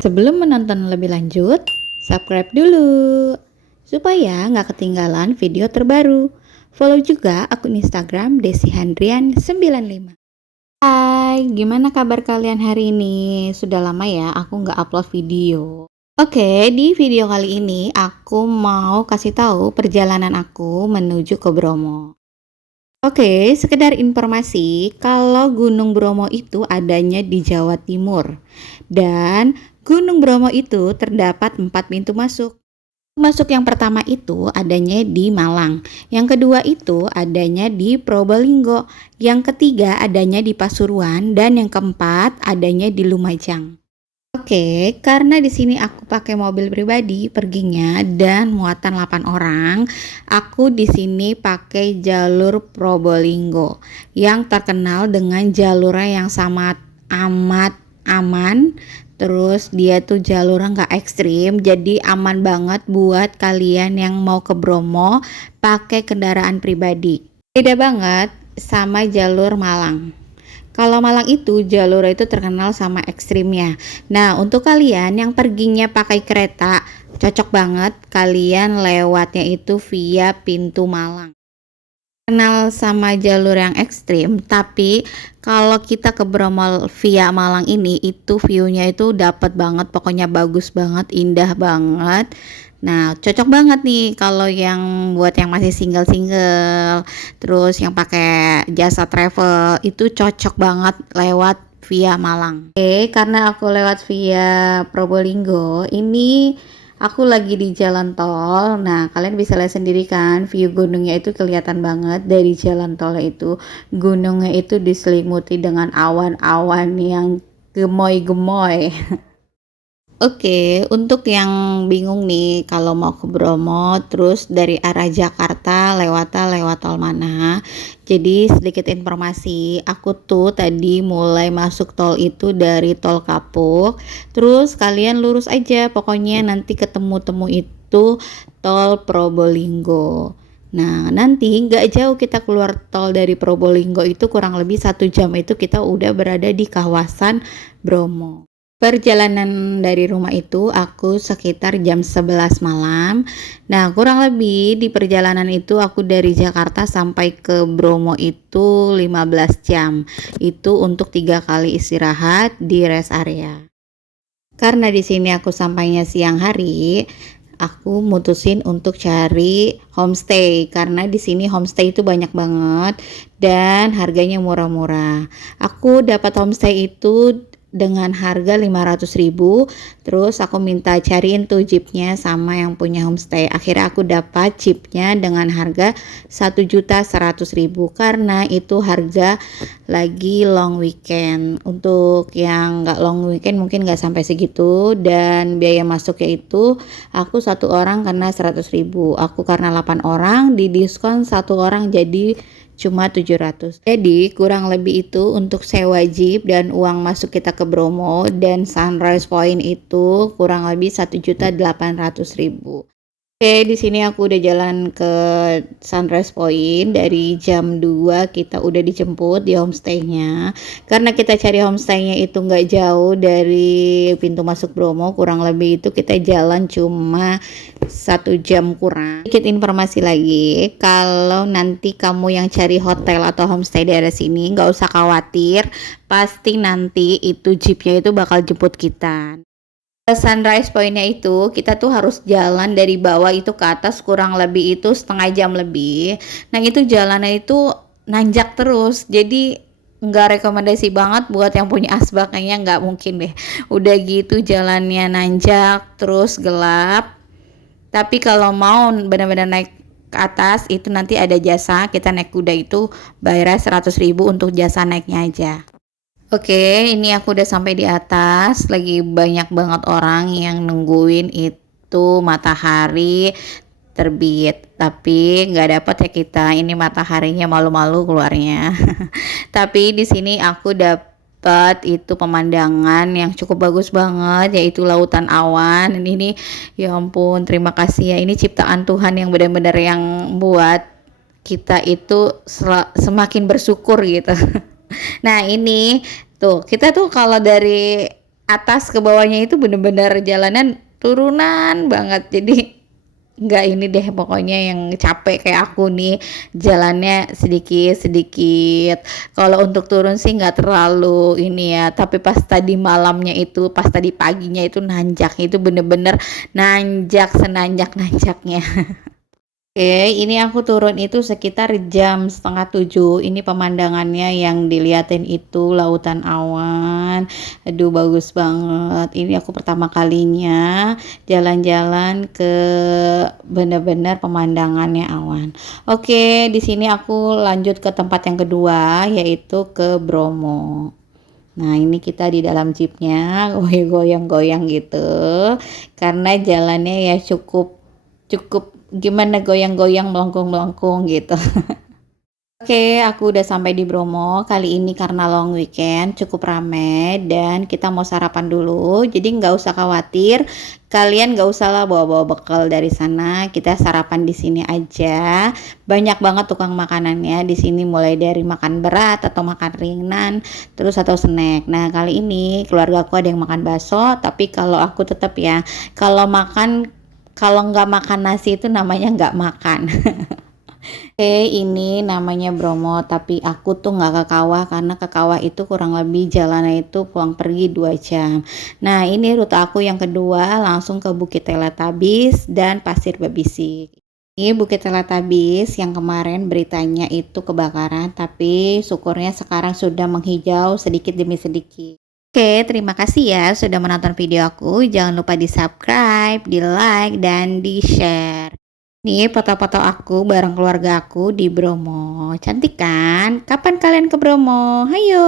Sebelum menonton lebih lanjut, subscribe dulu supaya nggak ketinggalan video terbaru. Follow juga akun Instagram desihandrian95. Hai, gimana kabar kalian hari ini? Sudah lama ya aku nggak upload video. Oke, di video kali ini aku mau kasih tahu perjalanan aku menuju ke Bromo. Oke, sekedar informasi, kalau Gunung Bromo itu adanya di Jawa Timur. Dan Gunung Bromo itu terdapat 4 pintu masuk. Masuk yang pertama itu adanya di Malang. Yang kedua itu adanya di Probolinggo. Yang ketiga adanya di Pasuruan dan yang keempat adanya di Lumajang. Oke, karena di sini aku pakai mobil pribadi perginya dan muatan 8 orang, aku di sini pakai jalur Probolinggo yang terkenal dengan jalurnya yang sangat amat aman. Terus dia tuh jalurnya nggak ekstrim, jadi aman banget buat kalian yang mau ke Bromo pakai kendaraan pribadi. Beda banget sama jalur Malang. Kalau Malang itu jalur itu terkenal sama ekstrimnya. Nah, untuk kalian yang perginya pakai kereta, cocok banget kalian lewatnya itu via pintu Malang. Kenal sama jalur yang ekstrim, tapi kalau kita ke Bromo via Malang ini itu view-nya itu dapat banget, pokoknya bagus banget, indah banget. Nah, cocok banget nih kalau yang buat yang masih single-single, terus yang pakai jasa travel itu cocok banget lewat via Malang. Oke, karena aku lewat via Probolinggo, ini aku lagi di jalan tol. Nah, kalian bisa lihat sendiri kan, view gunungnya itu kelihatan banget dari jalan tol itu. Gunungnya itu diselimuti dengan awan-awan yang gemoy-gemoy. Oke, untuk yang bingung nih kalau mau ke Bromo terus dari arah Jakarta lewat tol mana. Jadi sedikit informasi, aku tuh tadi mulai masuk tol itu dari tol Kapuk. Terus kalian lurus aja, pokoknya nanti ketemu itu tol Probolinggo. Nah, nanti nggak jauh kita keluar tol dari Probolinggo itu kurang lebih 1 jam itu kita udah berada di kawasan Bromo. Perjalanan dari rumah itu aku sekitar jam 11 malam. Nah, kurang lebih di perjalanan itu aku dari Jakarta sampai ke Bromo itu 15 jam. Itu untuk 3 kali istirahat di rest area. Karena di sini aku sampainya siang hari, aku mutusin untuk cari homestay karena di sini homestay itu banyak banget dan harganya murah-murah. Aku dapat homestay itu dengan harga 500.000. Terus aku minta cariin tuh jeepnya sama yang punya homestay. Akhirnya aku dapat jeepnya dengan harga 1.100.000 karena itu harga lagi long weekend. Untuk yang nggak long weekend mungkin nggak sampai segitu, dan biaya masuknya itu aku 1 orang kena 100.000. Aku karena 8 orang didiskon 1 orang jadi cuma 700. Jadi kurang lebih itu untuk sewa jeep dan uang masuk kita ke Bromo dan Sunrise Point itu kurang lebih 1.800.000. Oke, di sini aku udah jalan ke Sunrise Point. Dari jam 2 kita udah dijemput di homestaynya. Karena kita cari homestaynya itu nggak jauh dari pintu masuk Bromo, kurang lebih itu kita jalan cuma 1 jam kurang. Sedikit informasi lagi, kalau nanti kamu yang cari hotel atau homestay di daerah sini, nggak usah khawatir, pasti nanti itu jeepnya itu bakal jemput kita. Sunrise Point-nya itu kita tuh harus jalan dari bawah itu ke atas kurang lebih itu setengah jam lebih. Nah, itu jalannya itu nanjak terus, jadi nggak rekomendasi banget buat yang punya asbak, kayaknya nggak mungkin deh. Udah gitu jalannya nanjak terus gelap. Tapi kalau mau benar-benar naik ke atas itu nanti ada jasa, kita naik kuda itu bayar 100.000 untuk jasa naiknya aja. Oke, ini aku udah sampai di atas. Lagi banyak banget orang yang nungguin itu matahari terbit. Tapi nggak dapet ya kita. Ini mataharinya malu-malu keluarnya. Tapi di sini aku dapat itu pemandangan yang cukup bagus banget, yaitu lautan awan. Dan ini, ya ampun, terima kasih ya. Ini ciptaan Tuhan yang benar-benar yang buat kita itu semakin bersyukur gitu. Nah, ini tuh kita tuh kalau dari atas ke bawahnya itu bener-bener jalanan turunan banget. Jadi nggak ini deh, pokoknya yang capek kayak aku nih jalannya sedikit-sedikit. Kalau untuk turun sih nggak terlalu ini ya, tapi pas tadi malamnya itu, pas tadi paginya itu nanjak, itu bener-bener nanjak senanjak-nanjaknya. Oke, ini aku turun itu sekitar jam setengah 7. Ini pemandangannya yang dilihatin itu lautan awan. Aduh, bagus banget. Ini aku pertama kalinya jalan-jalan ke benar-benar pemandangannya awan. Oke, di sini aku lanjut ke tempat yang kedua, yaitu ke Bromo. Nah, ini kita di dalam jeepnya goyang-goyang gitu, karena jalannya ya cukup cukup gimana, goyang-goyang melengkung-melengkung gitu. Oke, aku udah sampai di Bromo. Kali ini karena long weekend cukup rame dan kita mau sarapan dulu. Jadi nggak usah khawatir, kalian nggak usah lah bawa-bawa bekal dari sana. Kita sarapan di sini aja. Banyak banget tukang makanannya di sini, mulai dari makan berat atau makan ringan, terus atau snack. Nah, kali ini keluarga aku ada yang makan bakso, tapi kalau aku tetap ya, kalau nggak makan nasi itu namanya nggak makan. Oke, ini namanya Bromo, tapi aku tuh nggak ke kawah karena ke kawah itu kurang lebih jalannya itu pulang pergi 2 jam. Nah, ini rute aku yang kedua langsung ke Bukit Teletabis dan Pasir Babisik. Ini Bukit Teletabis yang kemarin beritanya itu kebakaran, tapi syukurnya sekarang sudah menghijau sedikit demi sedikit. Oke, terima kasih ya sudah menonton video aku. Jangan lupa di-subscribe, di-like, dan di-share. Nih foto-foto aku bareng keluarga aku di Bromo. Cantik kan? Kapan kalian ke Bromo? Hayo!